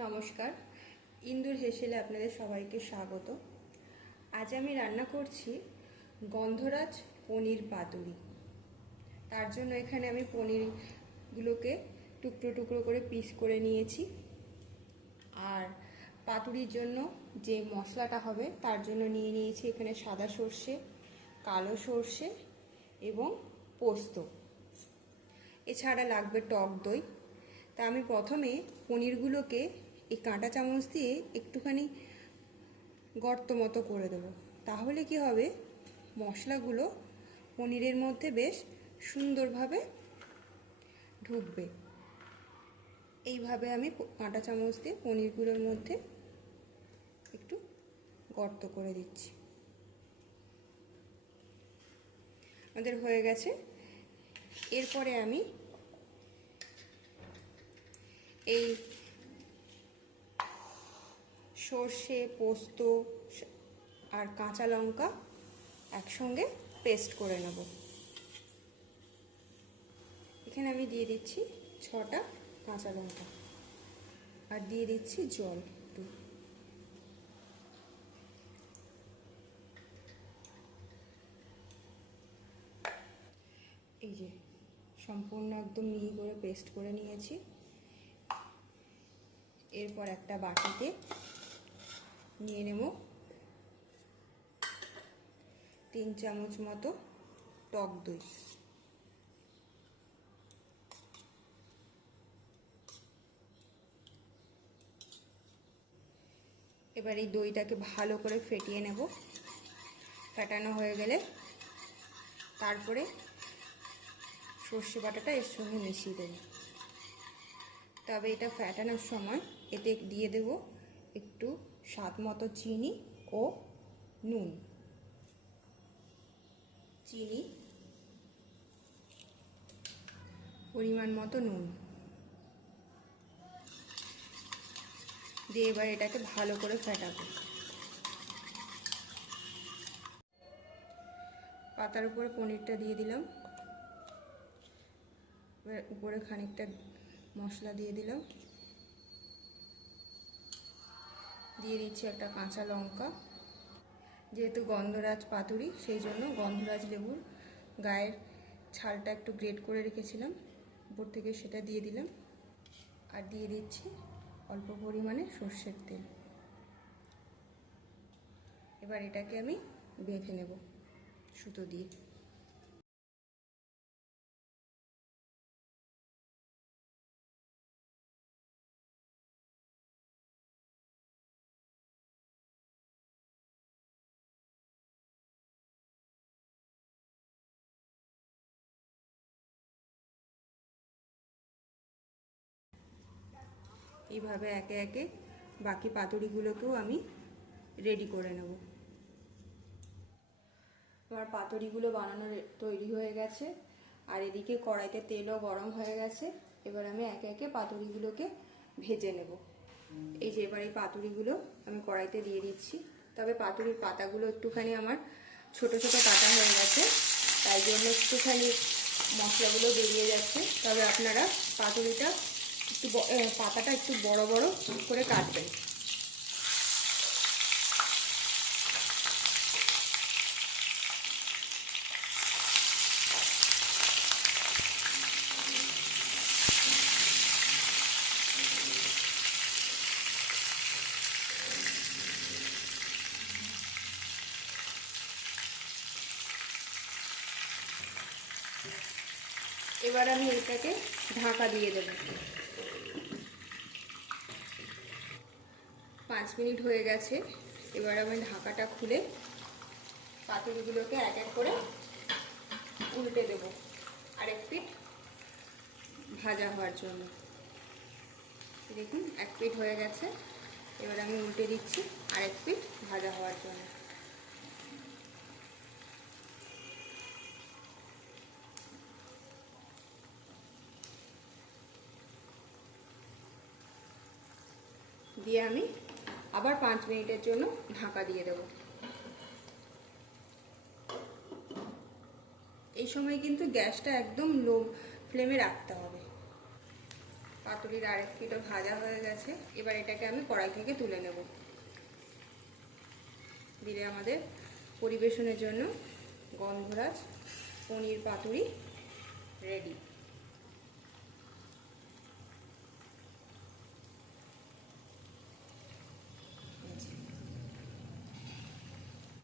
নমস্কার, ইন্দুর হেসেলে আপনাদের সবাইকে স্বাগত। আজ আমি রান্না করছি গন্ধরাজ পনির পাতুরি। তার জন্য এখানে আমি পনিরগুলোকে টুকরো টুকরো করে পিস করে নিয়েছি। আর পাতুরির জন্য যে মশলাটা হবে তার জন্য নিয়ে নিয়েছি এখানে সাদা সর্ষে, কালো সর্ষে এবং পোস্ত। এছাড়া লাগবে টক দই। তা আমি প্রথমে পনিরগুলোকে এই কাঁটা চামচ দিয়ে একটুখানি গর্ত মতো করে দেবো। তাহলে কি হবে, মশলাগুলো পনিরের মধ্যে বেশ সুন্দরভাবে ঢুকবে। এইভাবে আমি কাঁটা চামচ দিয়ে পনিরগুলোর মধ্যে একটু গর্ত করে দিচ্ছি। আমাদের হয়ে গেছে। এরপরে আমি এই সর্ষে, পোস্ত আর কাঁচা লঙ্কা একসঙ্গে পেস্ট করে নেব। এখানে আমি দিয়ে দিচ্ছি 6টা কাঁচা লঙ্কা আর দিয়ে দিচ্ছি জল একটু। এই যে সম্পূর্ণ একদম মিহি করে পেস্ট করে নিয়েছি। এরপর একটা বাটিতে নিয়ে নেব 3 চামচ মতো টক দই। এবার এই দইটাকে ভালো করে ফেটিয়ে নেব। ফেটানো হয়ে গেলে তারপরে সর্ষে বাটাটা এর সঙ্গে মিশিয়ে দেব। তবে এটা ফেটানোর সময় এতে দিয়ে দেব একটু স্বাদ মতো চিনি ও নুন। চিনি, পরিমাণ মতো নুন দিয়ে এবার এটাকে ভালো করে ফেটাবো। পাতার উপরে পনিরটা দিয়ে দিলাম। এবার উপরে খানিকটা মশলা দিয়ে দিলাম। দিয়ে দিচ্ছি একটা কাঁচা লঙ্কা। যেহেতু গন্ধরাজ পাতুরি, সেই জন্য গন্ধরাজ লেবুর গায়ের ছালটা একটু গ্রেট করে রেখেছিলাম, উপর থেকে সেটা দিয়ে দিলাম। আর দিয়ে দিচ্ছি অল্প পরিমাণে সর্ষের তেল। এবার এটাকে আমি বেঁধে নেব সুতো দিয়ে। এইভাবে একে একে বাকি পাতুরিগুলোকেও আমি রেডি করে নেব। আমার পাতুরিগুলো বানানো তৈরি হয়ে গেছে আর এদিকে কড়াইতে তেলও গরম হয়ে গেছে। এবার আমি একে একে পাতুরিগুলোকে ভেজে নেব। এই যে এবার এই পাতুরিগুলো আমি কড়াইতে দিয়ে দিচ্ছি। তবে পাতুরির পাতাগুলো একটুখানি আমার ছোট ছোট কাটা হয়ে গেছে, তাই জন্য একটুখানি মশলাগুলো বেরিয়ে যাচ্ছে। তবে আপনারা পাতুরিটা একটু পাতাটা একটু বড় বড় করে কাটবেন। এবার আমি এটাকে ঢাকা দিয়ে দেব। 5 মিনিট হয়ে গেছে। এবার আমি ঢাকাটা খুলে পাতুরিগুলোকে এক এক করে উল্টে দেব আরেক পিঠ ভাজা হওয়ার জন্য। দেখুন, এক পিঠ হয়ে গেছে। এবার আমি উল্টে দিচ্ছি আরেক পিঠ ভাজা হওয়ার জন্য। দিয়ে আমি আবার 5 মিনিটের জন্য ঢাকা দিয়ে দেব। এই সময় কিন্তু গ্যাসটা একদম লো ফ্লেমে রাখতে হবে। পাতুরির আরেক পিঠও ভাজা হয়ে গেছে। এবার এটাকে আমি কড়াই থেকে তুলে নেব। দিলে আমাদের পরিবেশনের জন্য গন্ধরাজ পনির পাতুরি রেডি।